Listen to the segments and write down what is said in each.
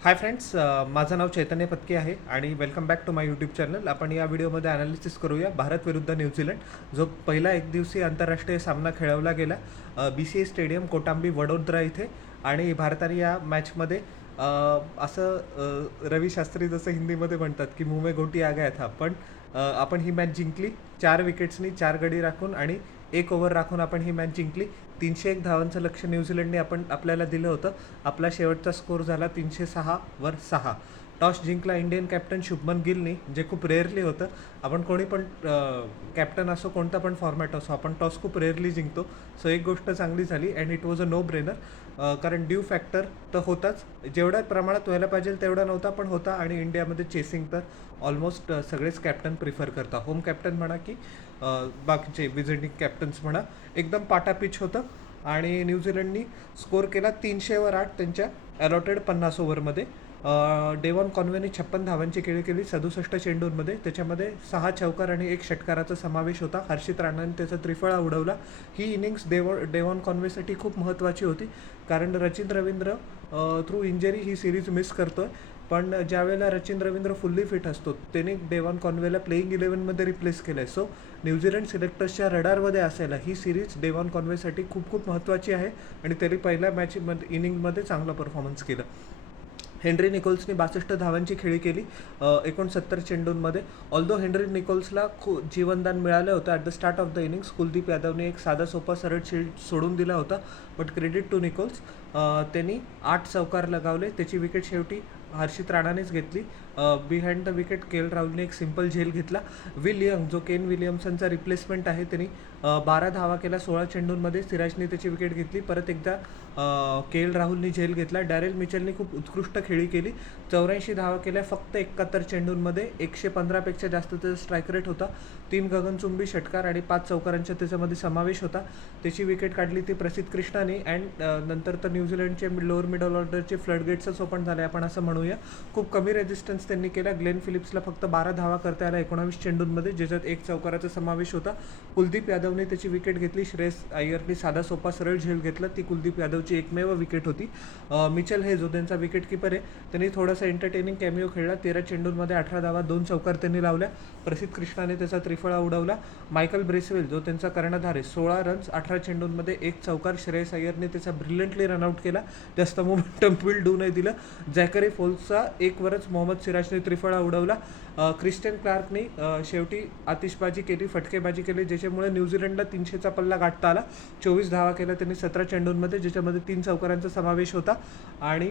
Hi friends, माझं नाव चैतन्य पत्के आहे आणि welcome back to my YouTube channel. आपण या व्हिडिओमध्ये ॲनालिसिस करूया भारत विरुद्ध न्यूझीलंड, जो पहिला एकदिवसीय आंतरराष्ट्रीय सामना खेळवला गेला BCA स्टेडियम कोटांबी वडोदरा इथे. आणि भारताने या मॅचमध्ये रवी शास्त्री जसं हिंदीमध्ये म्हणतात की मुंह में गोटी आ गया था, पण आपण ही मॅच जिंकली 4 विकेट्सनी, 4 गडी राखून आणि 1 ओव्हर राखून आपण ही मॅच जिंकली. 301 धावांचं लक्ष न्यूझीलंडने आपल्याला दिलं होतं. आपला शेवटचा स्कोर झाला 306वर 6. टॉस जिंकला इंडियन कॅप्टन शुभमन गिलनी, जे खूप रेअरली होतं. आपण कोणी पण कॅप्टन असो, कोणता पण फॉर्मॅट असो, आपण टॉस खूप रेअरली जिंकतो. सो एक गोष्ट चांगली झाली and it was a no brainer. कारण ड्यू फॅक्टर तर होताच, जेवढ्या प्रमाणात व्हायला पाहिजे तेवढा नव्हता पण होता. आणि इंडियामध्ये चेसिंग तर ऑलमोस्ट सगळेच कॅप्टन प्रिफर करतात. होम कॅप्टन म्हणा की बाकीचे विजिटिंग कॅप्टन्स म्हणा, एकदम पाटापिच होतं. आणि न्यूझीलंडनी स्कोर केला 300वर 8 त्यांच्या अलॉटेड 50 ओव्हरमध्ये. डेव्हॉन कॉन्वेने 56 धावांची खेळी केली 67 चेंडूंमध्ये. त्याच्यामध्ये 6 चौकार आणि 1 षटकाराचा समावेश होता. हर्षित राणाने त्याचा त्रिफळा उडवला. ही इनिंग्स डेव्हॉन कॉन्वेसाठी खूप महत्त्वाची होती, कारण रचिन रवींद्र थ्रू इंजरी ही सिरीज मिस करतोय. पण ज्यावेळेला रचिन रवींद्र फुल्ली फिट असतो, त्याने डेव्हॉन कॉन्वेला प्लेईंग 11मध्ये रिप्लेस केलं आहे. सो न्यूझीलंड सिलेक्टर्सच्या रडारमध्ये असायला ही सिरीज डेव्हॉन कॉन्वेसाठी खूप खूप महत्त्वाची आहे. आणि त्यांनी पहिल्या इनिंगमध्ये चांगला परफॉर्मन्स केलं. हेनरी निकोल्सने 62 धावांची खेळी केली 69 चेंडूंमध्ये. ऑल्दो हेनरी निकोल्सला जीवनदान मिळालं होतं at the start of the innings. Kuldeep यादवने एक साधा सोपा सरळ सोडून दिला होता, बट क्रेडिट टू निकोल्स. त्यांनी 8 चौकार लगावले. त्याची विकेट शेवटी हर्षित राणानेच घेतली. बिहाइंड द विकेट राहुलने एक सिंपल झेल घेतला. यंग, जो केन विलियमसनचा रिप्लेसमेंट आहे, त्यांनी 12 धावा केल्या 16 चेंडूंमध्ये. सिराजने त्याची विकेट घेतली. परत एकदा राहुलने झेल घेतला. डॅरेल मिचेलने खूप उत्कृष्ट खेळी केली. 84 धावा केल्या फक्त 71 चेंडूंमध्ये. 115पेक्षा जास्त त्याचा स्ट्राईक रेट होता. 3 गगनचुंबी षटकार आणि 5 चौकारांचा त्याच्यामध्ये समावेश होता. त्याची विकेट काढली ती प्रसिद्ध कृष्णाने. अँड नंतर तर न्यूझीलंडचे लोअर मिडल ऑर्डरचे फ्लडगेट्सच ओपन झाले, आपण असं म्हणूया. खूप कमी रेजिस्टन्स त्यांनी केला. ग्लेन फिलिप्सला फक्त 12 धावा करता आल्या 19 चेंडूंमध्ये, ज्याच्यात 1 चौकाराचा समावेश होता. कुलदीप यादवने त्याची विकेट घेतली. श्रेयस अय्यरने साधा सोपा सरळ झेल घेतला. ती कुलदीप यादवची एकमेव विकेट होती. मिचेल हे जो त्यांचा विकेट किपर आहे, त्यांनी थोडासा एंटरटेनिंग कॅमिओ खेळला. 13 चेंडूंमध्ये 18 धावा, 2 चौकार त्यांनी लावल्या. प्रसिद्ध कृष्णाने त्याचा त्रिफळा उडवला. मायकल ब्रेसवेल, जो त्यांचा कर्णधार आहे, 16 रन्स 18 चेंडूंमध्ये 1 चौकार. श्रेयस अय्यरने त्याचा ब्रिलियंटली रनआउट केला, जास्त मोमेंटम बिल्ड होऊ नाही दिलं. जॅकरी फोल्सचा 1वरच मोहम्मद सिराजने त्रिफळा उडवला. क्रिस्टियन क्लार्कने शेवटी आतिषबाजी केली, फटकेबाजी केली, ज्याच्यामुळे न्यूझीलंडला 300चा पल्ला गाठता आला. 24 धावा केल्या त्यांनी 17 चेंडूंमध्ये, ज्याच्यामध्ये 3 चौकारांचा समावेश होता. आणि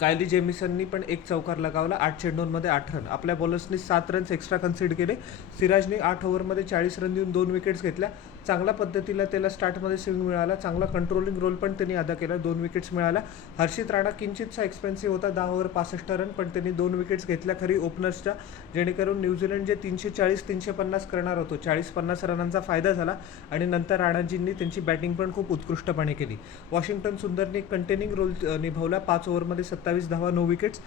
कायली जेमिसननी पण 1 चौकार लगावला 8 चेंडूंमध्ये 8 रन. आपल्या बॉलर्सनी 7 रन्स एक्स्ट्रा कन्सिड केले. सिराजने 8 ओव्हरमध्ये 40 रन देऊन 2 विकेट्स घेतल्या. चांगल्या पद्धतीला त्याला स्टार्टमध्ये स्विंग मिळाला. चांगला कंट्रोलिंग रोल पण त्यांनी अदा केला. 2 विकेट्स मिळाल्या. हर्षित राणा किंचितसा एक्सपेन्सिव्ह होता, 10 ओव्हर 65 रन, पण त्यांनी 2 विकेट्स घेतल्या खरी ओपनर्सच्या, जेणेकरून न्यूझीलंड जे 340-350 करणार होतो, 40-50 रनांचा फायदा झाला. आणि नंतर राणाजींनी त्यांची बॅटिंग पण खूप उत्कृष्टपणे केली. वॉशिंग्टन सुंदरने कंटेनिंग रोल निभावला. 5 ओव्हरमध्ये 27 धावा, 9 विकेट्स.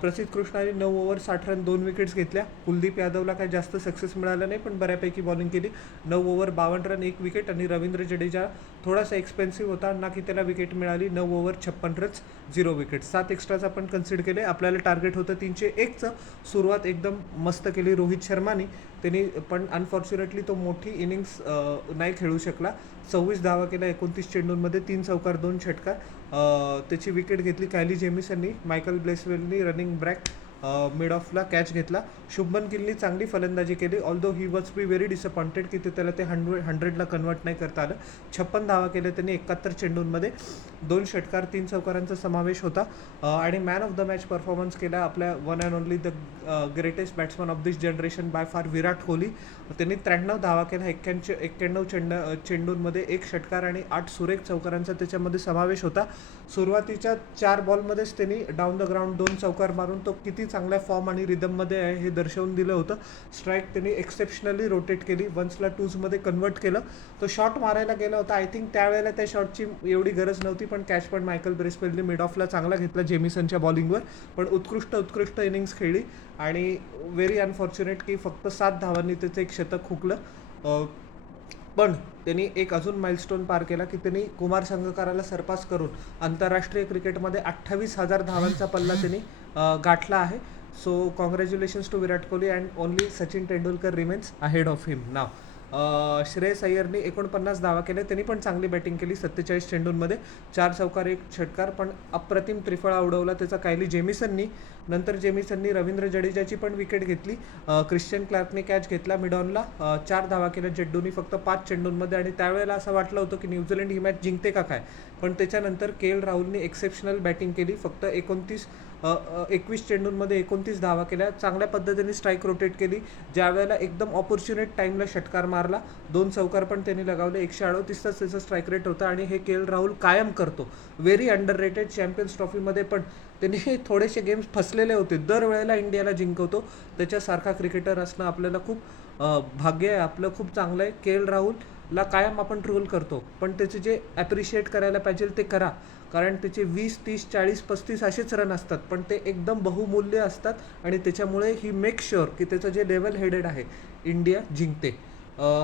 प्रसिद्ध कृष्णाने 9 ओव्हर 60 रन, 2 विकेट्स घेतल्या. कुलदीप यादवला काही जास्त सक्सेस मिळाला नाही, पण बऱ्यापैकी बॉलिंग केली. 9 ओव्हर 52 रन, 1 विकेट. आणि रवींद्र जडेजा थोडासा एक्सपेन्सिव्ह होता, ना की त्याला विकेट मिळाली. 9 ओव्हर 56 रन्स, 0 विकेट. 7 एक्स्ट्राच आपण कन्सिडर केले. आपल्याला टार्गेट होतं 301चं. सुरुवात एकदम मस्त केली रोहित शर्माने, त्यांनी, पण अनफॉर्च्युनेटली तो मोठी इनिंग्स नाही खेळू शकला. 26 धावा केल्या 29 चेंडूंमध्ये, 3 चौकार 2 षटकार. त्याची विकेट घेतली कायली जेमिसननी. मायकल ब्रेसवेलनी रनिंग ब्रॅक मिड ऑफला कॅच घेतला. शुभमन गिलनी चांगली फलंदाजी केली. Although he was be very disappointed की त्याला ते 100ला कन्वर्ट नाही करता आलं. 56 धावा केल्या त्यांनी 71 चेंडूंमध्ये, 2 षटकार 3 चौकारांचा समावेश होता. आणि man of the match performance केला आपल्या one and only the greatest batsman of this generation by far, Virat Kohli. त्यांनी 93 धावा केल्या 91 चेंडूंमध्ये, 1 षटकार आणि 8 सुरेख चौकारांचा त्याच्यामध्ये समावेश होता. सुरुवातीच्या 4 बॉलमध्येच त्यांनी डाऊन द ग्राउंड 2 चौकार मारून तो किती चांगल्या फॉर्म आणि रिदममध्ये आहे हे दर्शवून दिलं होतं. स्ट्राईक त्यांनी एक्सेप्शनली रोटेट केली, वन्सला टूजमध्ये कन्वर्ट केलं. तो शॉट मारायला गेला होता, आय थिंक त्यावेळेला त्या शॉटची एवढी गरज नव्हती, पण कॅच पण मायकल ब्रेसवेलने मिड ऑफला चांगला घेतला जेमिसनच्या बॉलिंगवर. पण उत्कृष्ट इनिंग्स खेळली. आणि व्हेरी अनफॉर्च्युनेट की फक्त 7 धावांनी त्याचं एक शतक हुकलं. पण त्यांनी एक अजून माइलस्टोन पार केला की त्यांनी कुमार संगकाराला सरपास करून आंतरराष्ट्रीय क्रिकेटमध्ये 28,000 धावांचा पल्ला त्यांनी गाठला आहे. So congratulations to Virat Kohli and only Sachin Tendulkar remains ahead of him नाव. श्रेयस अय्यरने 49 धावा केल्या. त्यांनी पण चांगली बॅटिंग केली 47 चेंडूंमध्ये, 4 चौकार 1 षटकार, पण अप्रतिम त्रिफळा उडवला त्याचा कायली जेमिसननी. नंतर जेमिसननी रवींद्र जडेजाची पण विकेट घेतली. ख्रिश्चियन क्लार्कने कॅच घेतला मिडॉनला. 4 धावा केल्या जड्डूनी फक्त 5 चेंडूंमध्ये, आणि त्यावेळेला असं वाटलं होतं की न्यूझीलंड ही मॅच जिंकते का काय, पण त्याच्यानंतर के राहुलने एक्सेप्शनल बॅटिंग केली. फक्त 21 चेंडूंमध्ये 29 धावा केल्या. चांगल्या पद्धतीने स्ट्राईक रोटेट केली. ज्या वेळेला एकदम ऑपॉर्च्युनेट टाईमला षटकार मारला, 2 चौकार पण त्यांनी लगावले. 138च त्याचं स्ट्राईक रेट होतं, आणि हे के राहुल कायम करतो. Very underrated. चॅम्पियन्स ट्रॉफीमध्ये पण त्यांनी थोडेसे गेम्स फसलेले होते, दरवेळेला इंडियाला जिंकवतो. त्याच्यासारखा क्रिकेटर असणं आपल्याला खूप भाग्य आहे आपलं, खूप चांगलं आहे. के राहुलला कायम आपण ट्रोल करतो, पण त्याचे जे ॲप्रिशिएट करायला पाहिजे ते करा, कारण त्याचे 20, 30, 40, 35 असेच रन असतात, पण ते एकदम बहुमूल्य असतात, आणि त्याच्यामुळे ही मेक शुअर की त्याचं जे लेवल हेडेड आहे इंडिया जिंकते.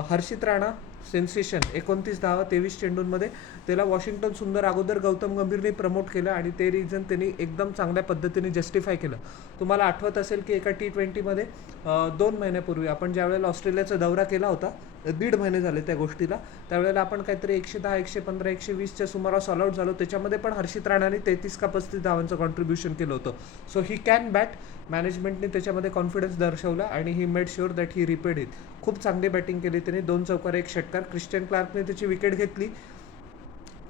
हर्षित राणा सेन्सेशन, 29 धावा 23 चेंडूंमध्ये. त्याला वॉशिंग्टन सुंदर अगोदर गौतम गंभीरने प्रमोट केलं, आणि ते रिझन त्यांनी एकदम चांगल्या पद्धतीने जस्टिफाय केलं. तुम्हाला आठवत असेल की एका T20मध्ये 2 महिन्यापूर्वी आपण ज्यावेळेला ऑस्ट्रेलियाचा दौरा केला होता, 1.5 महिने झाले त्या गोष्टीला, त्यावेळेला आपण काहीतरी 110, 115, 120च्या सुमारास ऑल आउट झालो. त्याच्यामध्ये पण हर्षित राणाने 33 का 35 धावांचं कॉन्ट्रीब्युशन केलं होतं. So he can bat. मॅनेजमेंटने त्याच्यामध्ये कॉन्फिडन्स दर्शवला, आणि he made sure that he repaid it. खूप चांगली बॅटिंग केली त्याने, 2 चौकार 1 षटकार. ख्रिश्चियन क्लार्कने त्याची विकेट घेतली.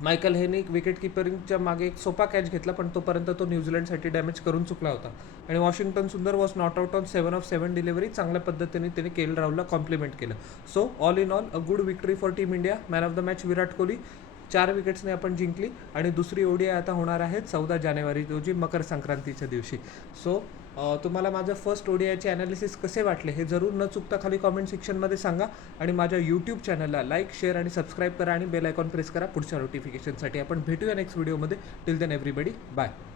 मायकल हेने विकेट किपरिंगच्या मागे एक सोपा कॅच घेतला, पण तोपर्यंत तो न्यूझीलंडसाठी डॅमेज करून चुकला होता. आणि Washington Sundar was not out on 7 of 7 delivery. चांगल्या पद्धतीने त्याने के राहुलला कॉम्प्लिमेंट केलं. So all in all a good victory for team India. Man of the match Virat Kohli. 4 विकेट्सने आपण जिंकली, आणि दुसरी ODI आता होणार आहे 14 जानेवारी रोजी, मकर संक्रांतीच्या दिवशी. सो तुम्हाला माझं फर्स्ट ODIचे ॲनालिसिस कसे वाटले हे जरूर न चुकता खाली कॉमेंट सेक्शनमध्ये सांगा, आणि माझ्या यूट्यूब चॅनलला लाईक, शेअर आणि सबस्क्राईब करा, आणि बेल आयकॉन प्रेस करा पुढच्या नोटिफिकेशनसाठी. आपण भेटूया नेक्स्ट व्हिडिओमध्ये. Till then everybody, bye.